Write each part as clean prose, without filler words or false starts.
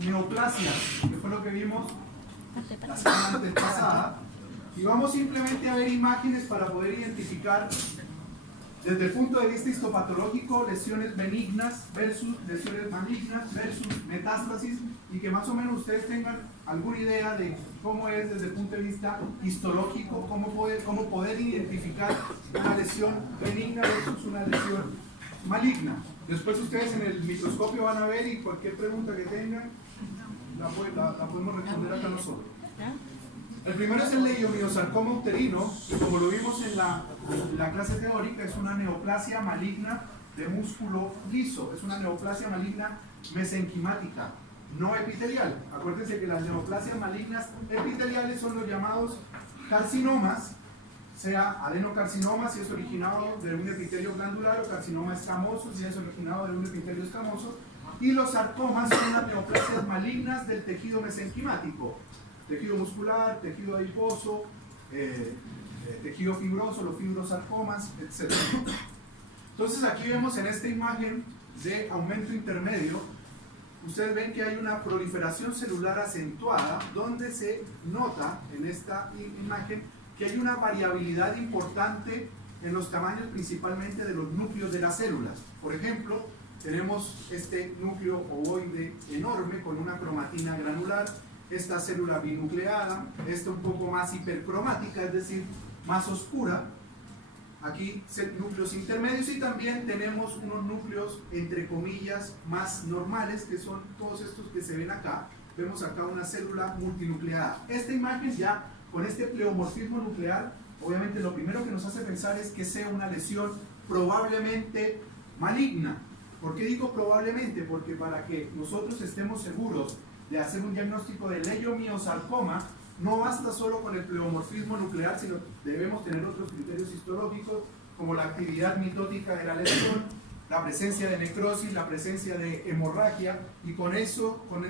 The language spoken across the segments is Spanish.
neoplasias, que fue lo que vimos la semana antepasada, y vamos simplemente a ver imágenes para poder identificar desde el punto de vista histopatológico lesiones benignas versus lesiones malignas versus metástasis, y que más o menos ustedes tengan alguna idea de cómo es desde el punto de vista histológico, cómo poder identificar una lesión benigna versus una lesión maligna. Después ustedes en el microscopio van a ver, y cualquier pregunta que tengan la podemos responder acá nosotros. El primero es el leiomiosarcoma uterino, y como lo vimos en la clase teórica, es una neoplasia maligna de músculo liso, es una neoplasia maligna mesenquimática, no epitelial. Acuérdense que las neoplasias malignas epiteliales son los llamados carcinomas, sea adenocarcinoma si es originado de un epitelio glandular, o carcinoma escamoso si es originado de un epitelio escamoso, y los sarcomas son las neoplasias malignas del tejido mesenquimático, tejido muscular, tejido adiposo, tejido fibroso, los fibrosarcomas, etc. Entonces aquí vemos en esta imagen de aumento intermedio, ustedes ven que hay una proliferación celular acentuada, donde se nota en esta imagen que hay una variabilidad importante en los tamaños, principalmente de los núcleos de las células. Por ejemplo, tenemos este núcleo ovoide enorme con una cromatina granular, esta célula binucleada, esta un poco más hipercromática, es decir, más oscura. Aquí núcleos intermedios, y también tenemos unos núcleos entre comillas más normales, que son todos estos que se ven acá. Vemos acá una célula multinucleada. Esta imagen ya con este pleomorfismo nuclear, obviamente lo primero que nos hace pensar es que sea una lesión probablemente maligna. ¿Por qué digo probablemente? Porque para que nosotros estemos seguros de hacer un diagnóstico de leiomiosarcoma, no basta solo con el pleomorfismo nuclear, sino debemos tener otros criterios histológicos, como la actividad mitótica de la lesión, la presencia de necrosis, la presencia de hemorragia, y con eso, con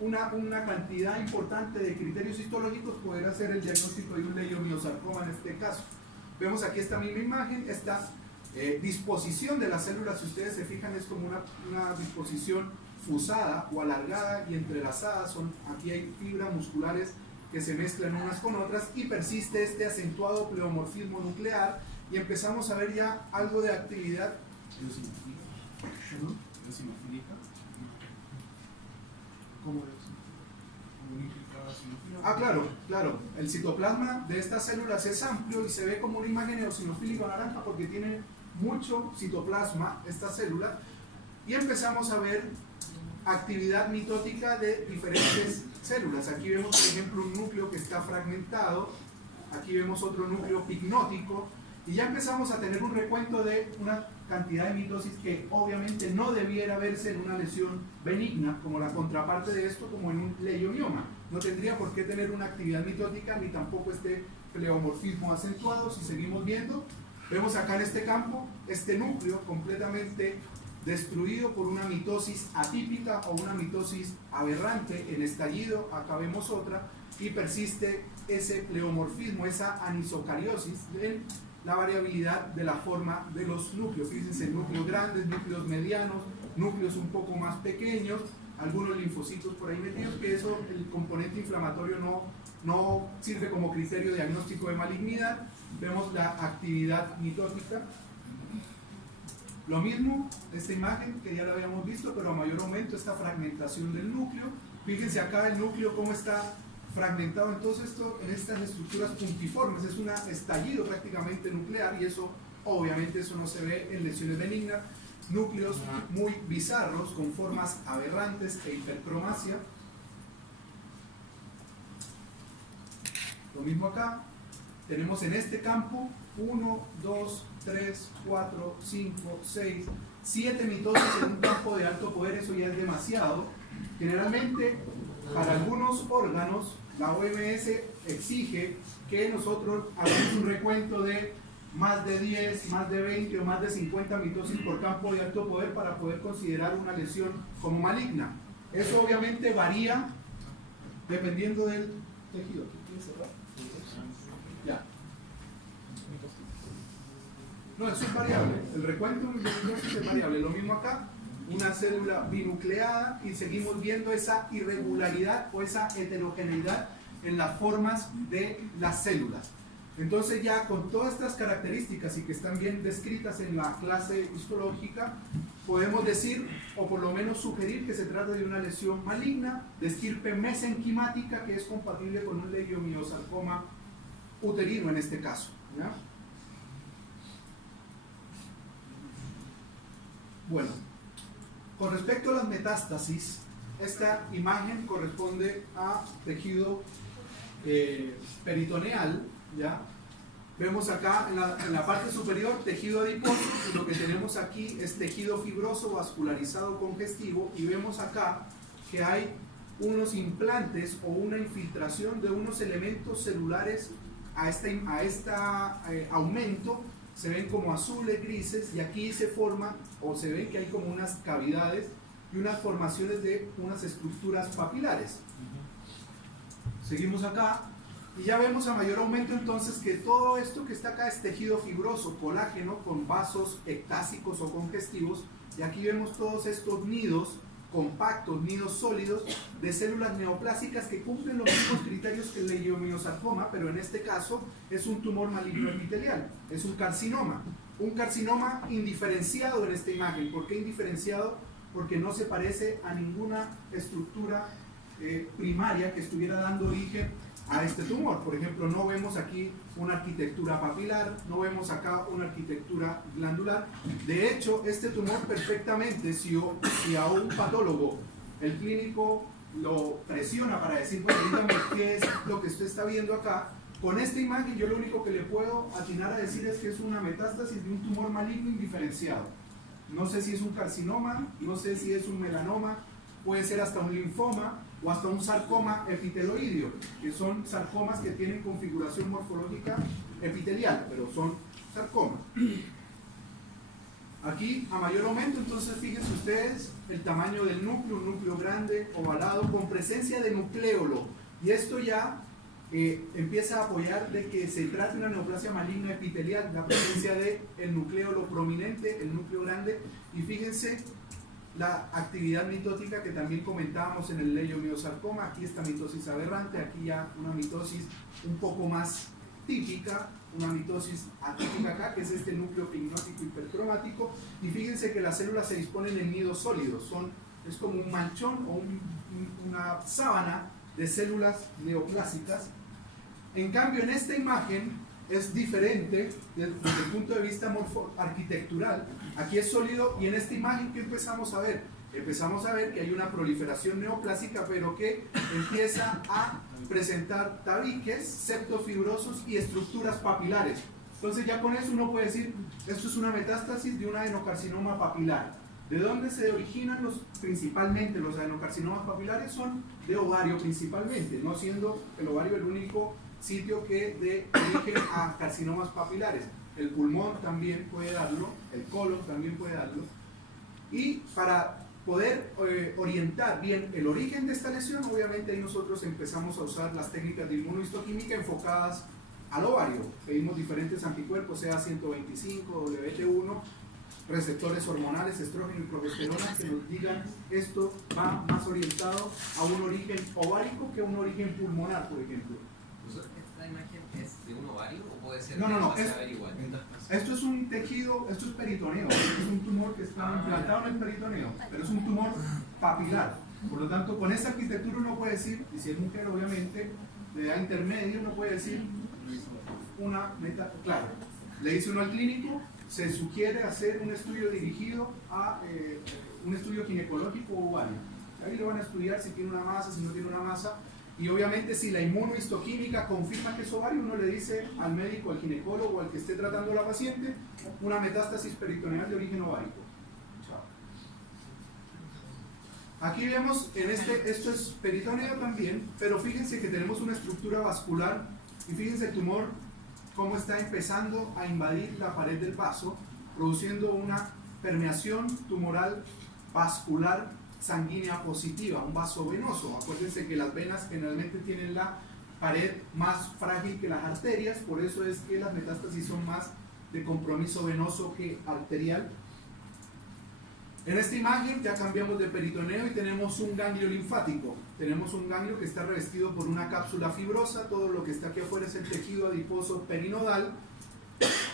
una cantidad importante de criterios histológicos, poder hacer el diagnóstico de un leiomiosarcoma en este caso. Vemos aquí esta misma imagen, esta disposición de las células, si ustedes se fijan, es como una disposición fusada o alargada y entrelazada. Aquí hay fibras musculares que se mezclan unas con otras, y persiste este acentuado pleomorfismo nuclear, y empezamos a ver ya algo de actividad eosinofílica. ¿Cómo claro, el citoplasma de estas células es amplio y se ve como una imagen eosinofílica naranja porque tiene mucho citoplasma esta célula, y empezamos a ver actividad mitótica de diferentes células. Aquí vemos, por ejemplo, un núcleo que está fragmentado, aquí vemos otro núcleo pignótico, y ya empezamos a tener un recuento de una cantidad de mitosis que obviamente no debiera verse en una lesión benigna, como la contraparte de esto, como en un leiomioma. No tendría por qué tener una actividad mitótica, ni tampoco este pleomorfismo acentuado. Si seguimos viendo, vemos acá en este campo, este núcleo completamente destruido por una mitosis atípica o una mitosis aberrante en estallido. Acá vemos otra, y persiste ese pleomorfismo, esa anisocariosis en la variabilidad de la forma de los núcleos. Fíjense, núcleos grandes, núcleos medianos, núcleos un poco más pequeños, algunos linfocitos por ahí metidos, que eso, el componente inflamatorio no sirve como criterio diagnóstico de malignidad. Vemos la actividad mitótica. Lo mismo, esta imagen que ya la habíamos visto, pero a mayor aumento, esta fragmentación del núcleo. Fíjense acá el núcleo cómo está fragmentado en estas estructuras puntiformes. Es un estallido prácticamente nuclear, y eso obviamente eso no se ve en lesiones benignas. Núcleos muy bizarros con formas aberrantes e hipercromacia. Lo mismo acá. Tenemos en este campo 1, 2, 3, 4, 5, 6, 7 mitosis en un campo de alto poder. Eso ya es demasiado. Generalmente, para algunos órganos, la OMS exige que nosotros hagamos un recuento de más de 10, más de 20 o más de 50 mitosis por campo de alto poder para poder considerar una lesión como maligna. Eso obviamente varía dependiendo del tejido. ¿Quieres cerrar? Ya. No, eso es variable. El recuento de mitosis es variable. Lo mismo acá. una célula binucleada y seguimos viendo esa irregularidad o esa heterogeneidad en las formas de las células. Entonces ya con todas estas características y que están bien descritas en la clase histológica, podemos decir, o por lo menos sugerir, que se trata de una lesión maligna de estirpe mesenquimática que es compatible con un leiomiosarcoma uterino en este caso, ¿ya? Bueno, con respecto a las metástasis, esta imagen corresponde a tejido peritoneal, ¿ya? Vemos acá en la parte superior tejido adiposo y lo que tenemos aquí es tejido fibroso vascularizado congestivo, y vemos acá que hay unos implantes o una infiltración de unos elementos celulares a este aumento. Se ven como azules, grises, y aquí se forman o se ven que hay como unas cavidades y unas formaciones de unas estructuras papilares. Seguimos acá y ya vemos a mayor aumento entonces que todo esto que está acá es tejido fibroso, colágeno, con vasos ectásicos o congestivos, y aquí vemos todos estos nidos compactos, nidos sólidos de células neoplásicas que cumplen los mismos criterios que el leiomiosarcoma, pero en este caso es un tumor maligno epitelial, es un carcinoma indiferenciado en esta imagen. ¿Por qué indiferenciado? Porque no se parece a ninguna estructura primaria que estuviera dando origen a este tumor. Por ejemplo, no vemos aquí una arquitectura papilar, no vemos acá una arquitectura glandular. De hecho, este tumor perfectamente, si a un patólogo, el clínico lo presiona para decir, bueno, dígame qué es lo que usted está viendo acá, con esta imagen yo lo único que le puedo atinar a decir es que es una metástasis de un tumor maligno indiferenciado. No sé si es un carcinoma, no sé si es un melanoma, puede ser hasta un linfoma o hasta un sarcoma epiteloideo, que son sarcomas que tienen configuración morfológica epitelial, pero son sarcomas. Aquí, a mayor aumento, entonces fíjense ustedes el tamaño del núcleo, un núcleo grande, ovalado, con presencia de nucléolo, y esto ya empieza a apoyar de que se trata de una neoplasia maligna epitelial, la presencia del nucléolo prominente, el núcleo grande, y fíjense la actividad mitótica que también comentábamos en el leiomiosarcoma. Aquí está mitosis aberrante, aquí ya una mitosis un poco más típica, una mitosis atípica acá, que es este núcleo pignótico hipercromático, y fíjense que las células se disponen en nidos sólidos, es como un manchón o una sábana de células neoplásicas. En cambio, en esta imagen es diferente desde el punto de vista arquitectural. Aquí es sólido, y en esta imagen, ¿qué empezamos a ver? Empezamos a ver que hay una proliferación neoplásica, pero que empieza a presentar tabiques, septos fibrosos y estructuras papilares. Entonces ya con eso uno puede decir, esto es una metástasis de un adenocarcinoma papilar. ¿De dónde se originan principalmente los adenocarcinomas papilares? Son de ovario principalmente, no siendo el ovario el único sitio que dé origen a carcinomas papilares. El pulmón también puede darlo, el colon también puede darlo. Y para poder orientar bien el origen de esta lesión, obviamente ahí nosotros empezamos a usar las técnicas de inmunohistoquímica enfocadas al ovario. Pedimos diferentes anticuerpos, sea 125, WT1, receptores hormonales, estrógeno y progesterona, que nos digan esto va más orientado a un origen ovárico que a un origen pulmonar, por ejemplo. ¿Esta imagen es de un ovario o puede ser No, igual? Esto es un tejido, esto es peritoneo, es un tumor que está implantado en el peritoneo, pero es un tumor papilar. Por lo tanto, con esta arquitectura uno puede decir, y si es mujer obviamente, de edad intermedia, uno puede decir una meta, claro, le dice uno al clínico, se sugiere hacer un estudio dirigido a un estudio ginecológico o ovario. Ahí le van a estudiar si tiene una masa, si no tiene una masa, y obviamente si la inmunohistoquímica confirma que es ovario, uno le dice al médico, al ginecólogo, al que esté tratando a la paciente, una metástasis peritoneal de origen ovárico. Aquí vemos, esto es peritoneo también, pero fíjense que tenemos una estructura vascular, y fíjense el tumor cómo está empezando a invadir la pared del vaso, produciendo una permeación tumoral vascular sanguínea positiva, un vaso venoso. Acuérdense que las venas generalmente tienen la pared más frágil que las arterias, por eso es que las metástasis son más de compromiso venoso que arterial. En esta imagen ya cambiamos de peritoneo y tenemos un ganglio linfático. Tenemos un ganglio que está revestido por una cápsula fibrosa. Todo lo que está aquí afuera es el tejido adiposo perinodal,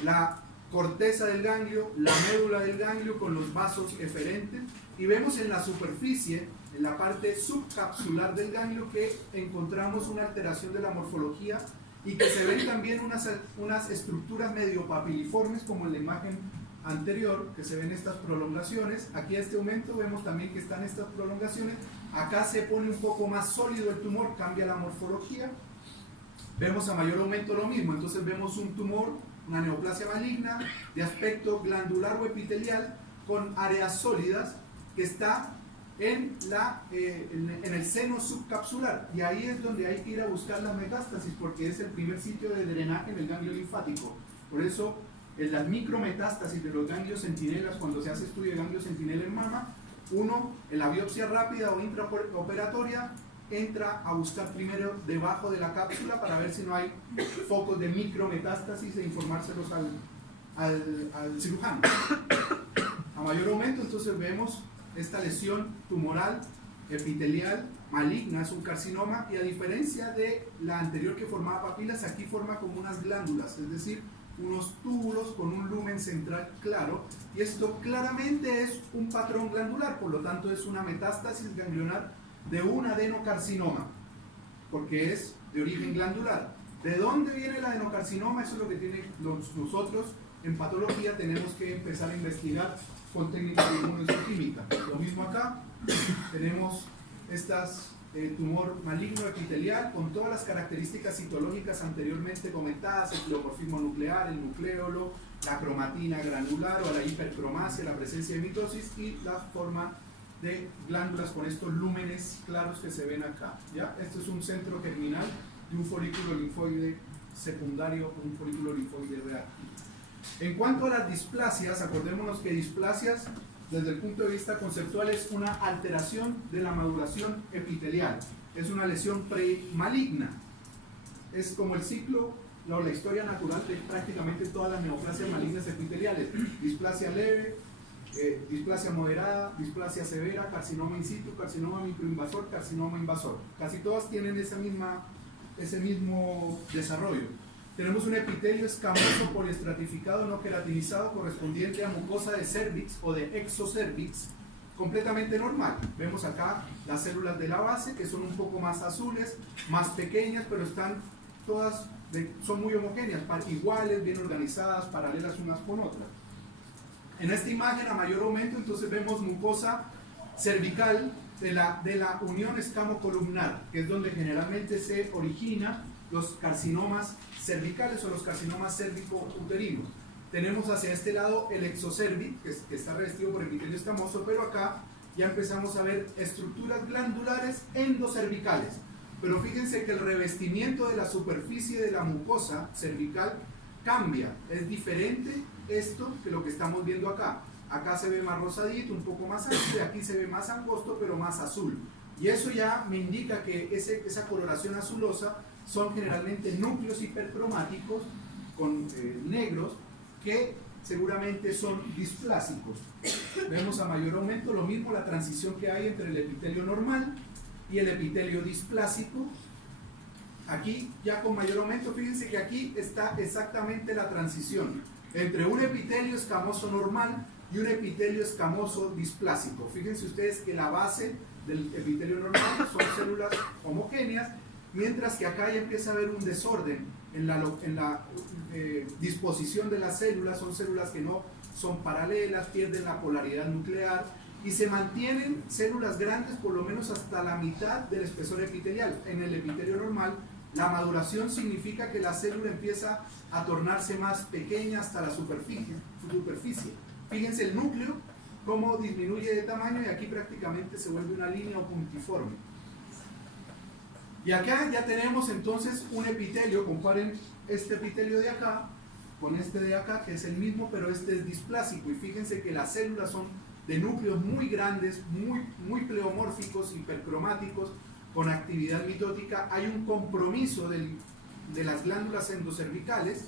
la corteza del ganglio, la médula del ganglio con los vasos eferentes, y vemos en la superficie, en la parte subcapsular del ganglio, que encontramos una alteración de la morfología y que se ven también unas estructuras medio papiliformes, como en la imagen anterior, que se ven estas prolongaciones. Aquí a este momento vemos también que están estas prolongaciones. Acá se pone un poco más sólido el tumor, cambia la morfología. Vemos a mayor aumento lo mismo, entonces vemos un tumor, una neoplasia maligna de aspecto glandular o epitelial con áreas sólidas que está en el seno subcapsular, y ahí es donde hay que ir a buscar la metástasis, porque es el primer sitio de drenaje en el ganglio linfático. Por eso en las micrometástasis de los ganglios centinelas, cuando se hace estudio de ganglio centinela en mama, uno en la biopsia rápida o intraoperatoria entra a buscar primero debajo de la cápsula para ver si no hay focos de micrometástasis e informárselos al cirujano. A mayor aumento, entonces vemos esta lesión tumoral epitelial maligna, es un carcinoma, y a diferencia de la anterior que formaba papilas, aquí forma como unas glándulas, es decir, unos túbulos con un lumen central claro, y esto claramente es un patrón glandular, por lo tanto es una metástasis ganglionar de un adenocarcinoma, porque es de origen glandular. ¿De dónde viene el adenocarcinoma? Eso es lo que nosotros en patología tenemos que empezar a investigar con técnicas de inmunohistoquímica. Lo mismo acá, tenemos tumor maligno epitelial con todas las características citológicas anteriormente comentadas: el pleomorfismo nuclear, el nucleolo, la cromatina granular o la hipercromasia, la presencia de mitosis y la forma de glándulas con estos lúmenes claros que se ven acá, ¿ya? Este es un centro germinal de un folículo linfoide secundario o un folículo linfoide reactivo. En cuanto a las displasias, acordémonos que displasias desde el punto de vista conceptual es una alteración de la maduración epitelial, es una lesión premaligna, es como el ciclo, no, la historia natural de prácticamente todas las neoplasias malignas epiteliales: displasia leve, displasia moderada, displasia severa, carcinoma in situ, carcinoma microinvasor, carcinoma invasor. Casi todas tienen ese mismo desarrollo. Tenemos un epitelio escamoso poliestratificado no queratinizado correspondiente a mucosa de cervix o de exocervix, completamente normal. Vemos acá las células de la base, que son un poco más azules, más pequeñas, pero son muy homogéneas, iguales, bien organizadas, paralelas unas con otras. En esta imagen, a mayor aumento, entonces vemos mucosa cervical de la unión escamo-columnar, que es donde generalmente se originan los carcinomas cervicales o los carcinomas cérvico-uterinos. Tenemos hacia este lado el exocervix, que está revestido por epitelio escamoso, pero acá ya empezamos a ver estructuras glandulares endocervicales. Pero fíjense que el revestimiento de la superficie de la mucosa cervical cambia, es diferente esto que lo que estamos viendo acá. Acá se ve más rosadito, un poco más ancho, y aquí se ve más angosto, pero más azul. Y eso ya me indica que esa coloración azulosa son generalmente núcleos hipercromáticos con negros, que seguramente son displásicos. Vemos a mayor aumento lo mismo la transición que hay entre el epitelio normal y el epitelio displásico. Aquí ya con mayor aumento, fíjense que aquí está exactamente la transición entre un epitelio escamoso normal y un epitelio escamoso displásico. Fíjense ustedes que la base del epitelio normal son células homogéneas, mientras que acá ya empieza a haber un desorden en la disposición de las células. Son células que no son paralelas, pierden la polaridad nuclear y se mantienen células grandes por lo menos hasta la mitad del espesor epitelial. En el epitelio normal, la maduración significa que la célula empieza a tornarse más pequeña hasta la superficie. Fíjense el núcleo, cómo disminuye de tamaño, y aquí prácticamente se vuelve una línea o puntiforme. Y acá ya tenemos entonces un epitelio. Comparen este epitelio de acá con este de acá, que es el mismo, pero este es displásico. Y fíjense que las células son de núcleos muy grandes, muy pleomórficos, hipercromáticos, con actividad mitótica. Hay un compromiso de las glándulas endocervicales,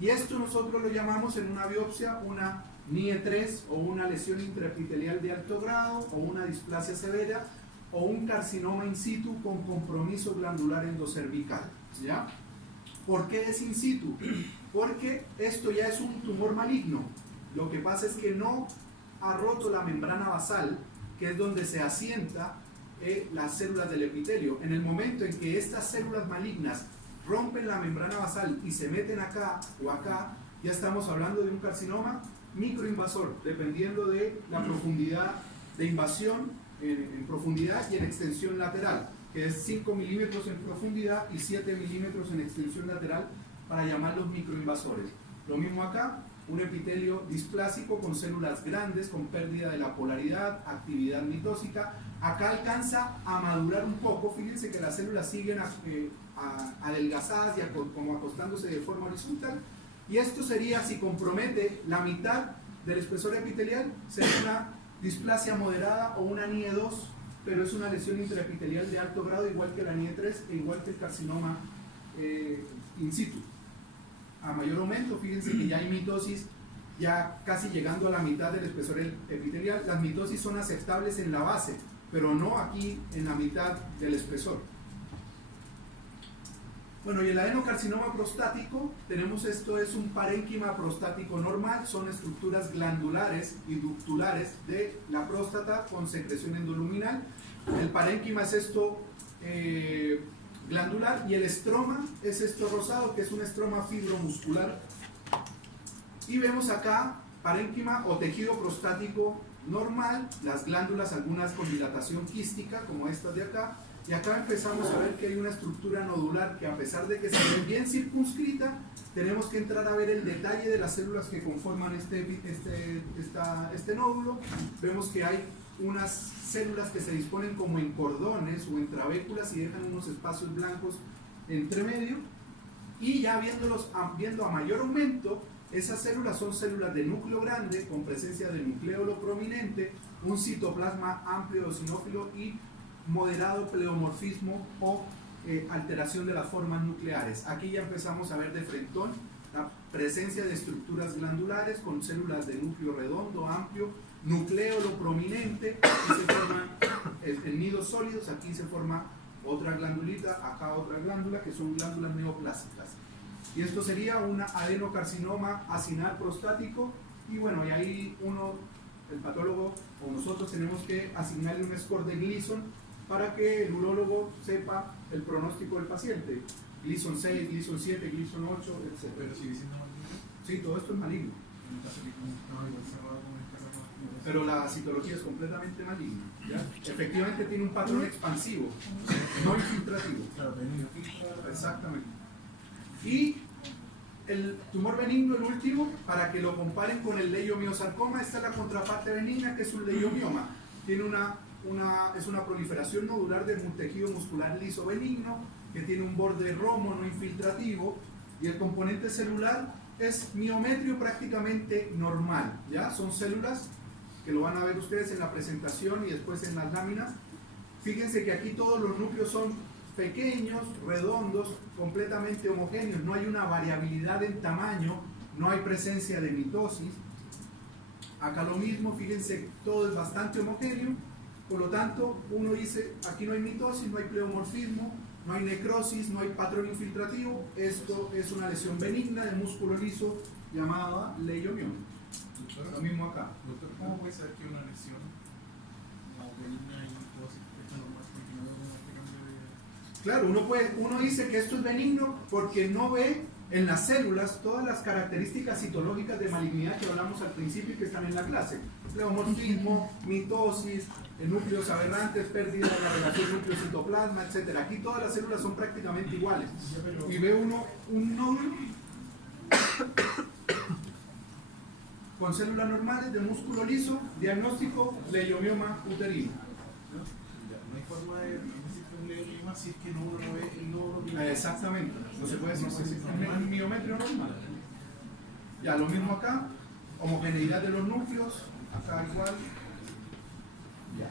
y esto nosotros lo llamamos en una biopsia una NIE3 o una lesión intraepitelial de alto grado o una displasia severa o un carcinoma in situ con compromiso glandular endocervical, ¿ya? ¿Por qué es in situ? Porque esto ya es un tumor maligno. Lo que pasa es que no ha roto la membrana basal, que es donde se asienta las células del epitelio. En el momento en que estas células malignas rompen la membrana basal y se meten acá o acá, ya estamos hablando de un carcinoma microinvasor, dependiendo de la profundidad de invasión en profundidad y en extensión lateral, que es 5 milímetros en profundidad y 7 milímetros en extensión lateral, para llamarlos microinvasores. Lo mismo acá, un epitelio displásico con células grandes, con pérdida de la polaridad, actividad mitósica. Acá alcanza a madurar un poco, fíjense que las células siguen adelgazadas y como acostándose de forma horizontal, y esto sería, si compromete la mitad del espesor epitelial, sería una displasia moderada o una NIE2, pero es una lesión intraepitelial de alto grado, igual que la NIE3 e igual que el carcinoma in situ. A mayor aumento, fíjense que ya hay mitosis, ya casi llegando a la mitad del espesor epitelial. Las mitosis son aceptables en la base, pero no aquí en la mitad del espesor. Bueno, y el adenocarcinoma prostático, tenemos esto, es un parénquima prostático normal, son estructuras glandulares y ductulares de la próstata con secreción endoluminal. El parénquima es esto glandular, y el estroma es esto rosado, que es un estroma fibromuscular. Y vemos acá parénquima o tejido prostático normal, las glándulas, algunas con dilatación quística, como estas de acá. Y acá empezamos a ver que hay una estructura nodular que, a pesar de que se ve bien circunscrita, tenemos que entrar a ver el detalle de las células que conforman este nódulo. Vemos que hay unas células que se disponen como en cordones o en trabéculas y dejan unos espacios blancos entre medio. Y ya viendo a mayor aumento, esas células son células de núcleo grande con presencia de nucleolo prominente, un citoplasma amplio eosinófilo y moderado pleomorfismo o alteración de las formas nucleares. Aquí ya empezamos a ver de frentón la presencia de estructuras glandulares con células de núcleo redondo, amplio, nucleolo prominente, aquí se forman en nidos sólidos, aquí se forma otra glandulita, acá otra glándula, que son glándulas neoplásicas. Y esto sería un adenocarcinoma acinar prostático, y bueno, y ahí el patólogo o nosotros tenemos que asignarle un score de Gleason para que el urólogo sepa el pronóstico del paciente. Gleason 6, Gleason 7, Gleason 8, etc. Pero sigue siendo maligno. Sí, todo esto es maligno. Pero la citología es completamente maligna, ¿ya? Efectivamente tiene un patrón expansivo, no infiltrativo. Claro, Exactamente. Y el tumor benigno, el último, para que lo comparen con el leiomiosarcoma, esta es la contraparte benigna, que es un leiomioma. Tiene es una proliferación nodular de un tejido muscular liso benigno, que tiene un borde romo no infiltrativo, y el componente celular es miometrio prácticamente normal, ¿ya? Son células que lo van a ver ustedes en la presentación y después en las láminas. Fíjense que aquí todos los núcleos son pequeños, redondos, completamente homogéneos, no hay una variabilidad en tamaño, no hay presencia de mitosis. Acá lo mismo, fíjense, todo es bastante homogéneo, por lo tanto uno dice, aquí no hay mitosis, no hay pleomorfismo, no hay necrosis, no hay patrón infiltrativo. Esto es una lesión benigna de músculo liso llamada leiomioma. Lo mismo acá. Doctor, ¿cómo puede saber que una lesión benigna y mitosis está normal porque no veo este cambio de... Claro, uno dice que esto es benigno porque no ve en las células todas las características citológicas de malignidad que hablamos al principio y que están en la clase. Pleomorfismo, mitosis, núcleos aberrantes, pérdida de la relación núcleo-citoplasma, etc. Aquí todas las células son prácticamente iguales. Y ve uno un nódulo con células normales de músculo liso, diagnóstico leiomioma uterino. No hay forma de decir que un leiomioma si es que no uno ve el nódulo. Exactamente, no se puede decir, es miometrio normal. Ya, lo mismo acá, homogeneidad de los núcleos, acá igual. Ya.